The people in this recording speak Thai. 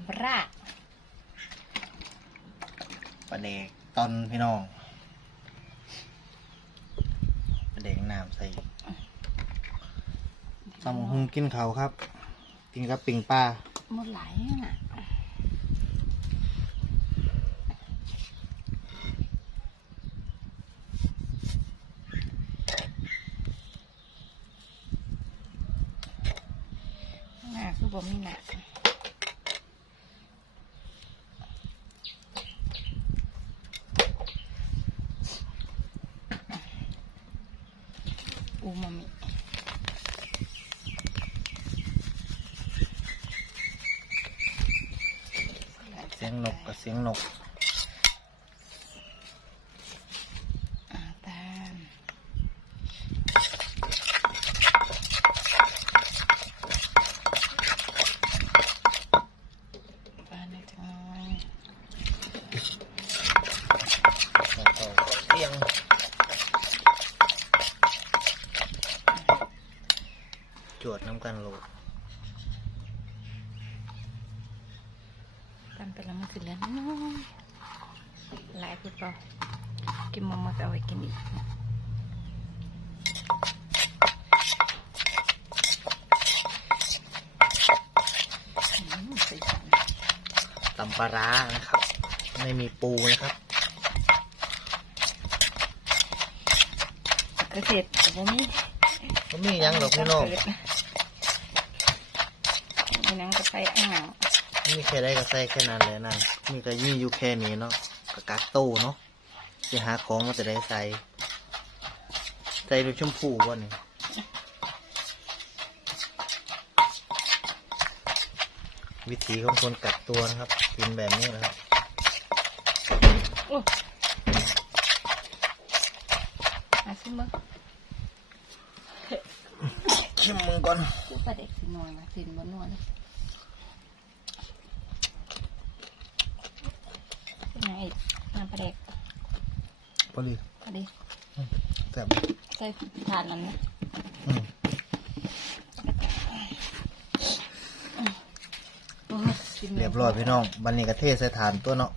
ำปลาร้าปลาเด็กตอนพี่น้องปลาเด็กน้ำใส่ตำบักหุงกินเขาวครับ กินกับปิ่งปลาหมดหลายน่ะหน้าคือบ่มีหน้า อูมามิเสียงนกกับเสียงนก อ่าตามปลาในจังหน่อย แล้วก็เสียง จวดน้ำกันโลดตามไปแล้วมันคือแล้วน้อยหลายพูดเปล่ากินมามาก็เอาไว้กินอีกอืมสีสันตำปลาร้านะครับ ไม่มีปูนะครับกระเทศแต่ว่ามี ก็มีหยังหรอกพี่น้องมีหนังกระไปอ่างมีแค่ได้ก็ใส่แค่นั้นเลยนั่นมีก็ยี่อยู่แค่นี้เนาะกกักตู้เนาะจะหาของมาจะได้ใส่ใส่ดูชมพูวะนี่วิธีของคนกักตัวนะครับ กินแบบนี้นะครับโอ้อาซิมึง ชิมมึงก่อนคือปลาเด็กสินวลนะสินบนนวลเป็นไงอีกน้ำปลาเด็กพอดีพอดีแซ่บใส่ถาดนั้นนะอืมโอ้ยกินเรียบร้อยพี่น้องบันนี้ก็เทใส่ฐานตัวเนาะ